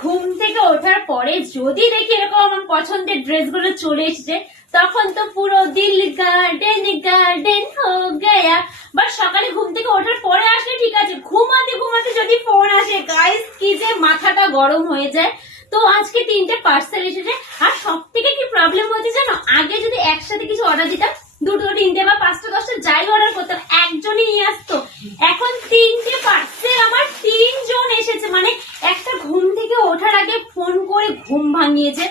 ঘুম থেকে ওঠার পরে যদি দেখি এরকম আমার পছন্দের ড্রেসগুলো চলে এসেছে, তখন তো পুরো দিল গার্ডেন গার্ডেন হো গয়া। বা সকালে ঘুম থেকে ওঠার পরে আসলে ঠিক আছে, ঘুমাতে ঘুমাতে যদি ফোন আসে গাইস, কি যে মাথাটা গরম হয়ে যায়। তো আজকে 3টে পার্সেল এসেছে। আর সব থেকে কি প্রবলেম হয়েছে জানো, আগে যদি একসাথে কিছু অর্ডার দিতাম, 2টো 3টে বা 5টা 10টা যাই অর্ডার করতাম, একজনই নিয়ে আসতো। এখন 3টে পার্সেল আমার 3 জন এসেছে, মানে একটা ঘুম থেকে ওঠার আগে ফোন করে ঘুম ভাঙিয়েছে।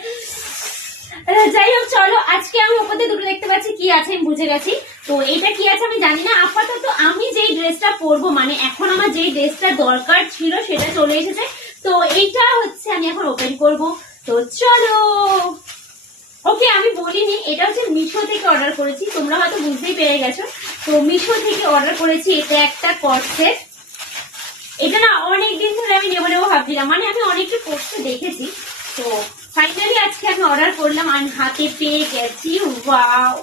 যাই হোক চলো, আজকে আমি ওপরে 2টো দেখতে পাচ্ছি, কি আছে আমি বুঝে গেছি। তো এটা কি আছে আমি জানি না। আপাতত আমি যেই ড্রেসটা পরবো, মানে এখন আমার যেই ড্রেসটা দরকার ছিল সেটা চলে এসেছে। তো এইটা হচ্ছে আমি এখন ওপেন করব। তো চলো। ওকে, আমি বলিনি, এটা হচ্ছে মিশো থেকে অর্ডার করেছি, তোমরা হয়তো বুঝতেই পেরে গেছো। তো মিশো থেকে অর্ডার করেছি, এটা একটা কর্সেট। এটা না অনেকদিন ধরে আমি নেবো ভাবছিলাম, মানে আমি অনেকটা পড়তে দেখেছি। তো ফাইনালি আজকে আমি অর্ডার করলাম, আমি হাতে পেয়ে গেছি। ওয়াও,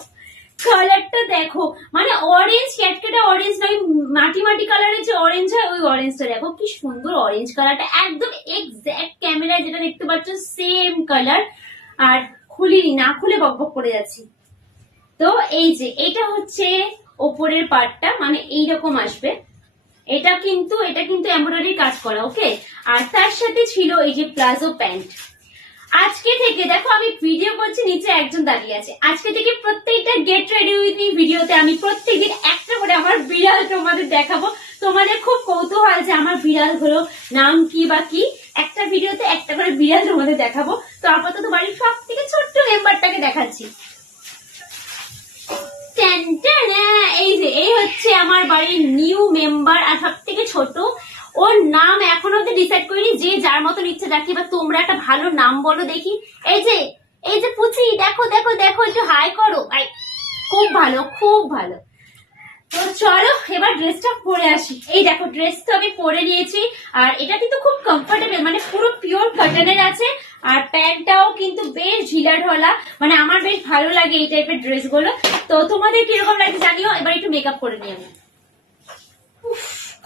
কালারটা দেখো, মানে অরেঞ্জ, ক্যাটকেটা অরেঞ্জ নয়, মাটি মাটি কালারের যে অরেঞ্জ হয় ওই অরেঞ্জটা দেখো, কি সুন্দর অরেঞ্জ কালারটা, একদম এক্স্যাক্ট ক্যামেরায় যেটা দেখতে পাচ্ছ সেম কালার। আর খুলিনি, না খুলে বকবক করে যাচ্ছি। তো এই যে এটা হচ্ছে ওপরের পার্টটা, মানে এইরকম আসবে। এটা কিন্তু এমব্রয়ডারি কাজ করা, ওকে। আর তার সাথে ছিল এই যে প্লাজো প্যান্ট। আজকে থেকে দেখো আমি ভিডিও করছি, নিচে একজন দাঁড়িয়ে আছে। আজকে থেকে প্রত্যেকটা গেট রেডি উইথ মি ভিডিওতে আমি প্রত্যেকদিন একটা করে আমার বিড়াল তোমাদের দেখাবো। তোমাদের খুব কৌতূহল যে আমার বিড়াল হলো নাম কি বা কি, একটা ভিডিওতে একটা করে বিড়াল তোমাদের দেখাবো। তো আপাতত বাড়ির সব থেকে ছোট্ট মেম্বারটাকে দেখাচ্ছি। এই যে এই হচ্ছে আমার বাড়ির নিউ মেম্বার, আর সব থেকে ছোট। ওর নাম এখনো অব্দি ডিসাইড করিনি, যে যার মতো ইচ্ছে ডাকি। বা তোমরা একটা ভালো নাম বলো দেখি। এই যে পুচি, দেখো দেখো দেখো, একটু হাই করো। খুব ভালো, খুব ভালো। তো চলো এবার ড্রেসটা পরে আসি। এই দেখো ড্রেস তো আমি পরে নিয়েছি, আর এটা কিন্তু খুব কমফোর্টেবল, মানে পুরো পিওর কটনের আছে। আর প্যান্টটাও কিন্তু বেশ ঢিলা ঢলা, মানে আমার বেশ ভালো লাগে এই টাইপের ড্রেস গুলো। তো তোমাদের কিরকম লাগে জানিও। এবার একটু মেকআপ করে নিই আমি।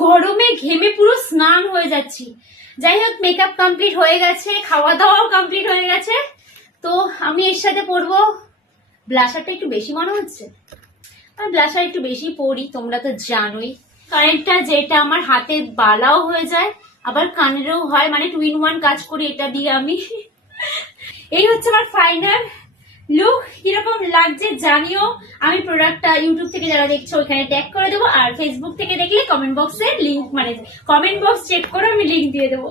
গরমে ঘেমে পুরো স্নান হয়ে যাচ্ছি। যাই হোক, মেকআপ কমপ্লিট হয়ে গেছে, খাওয়া দাওয়াও কমপ্লিট হয়ে গেছে। তো আমি এর সাথে পরবো ব্লাশারটা, একটু বেশি মনে হচ্ছে, আর ব্লাশার একটু বেশি পরি, তোমরা তো জানোই। কারেন্টটা যেটা আমার হাতে বালাও হয়ে যায়, আবার কানেরও হয়, মানে 2 in 1 কাজ করি এটা দিয়ে আমি। এই হচ্ছে আমার ফাইনাল লুক। কিরকম লাগছে জানিও। আমি প্রোডাক্টটা ইউটিউব থেকে যারা দেখছো ওইখানে ট্যাগ করে দেবো, আর ফেসবুক থেকে দেখলে কমেন্ট বক্সে লিঙ্ক, মানে কমেন্ট বক্স চেক করে আমি লিঙ্ক দিয়ে দেবো।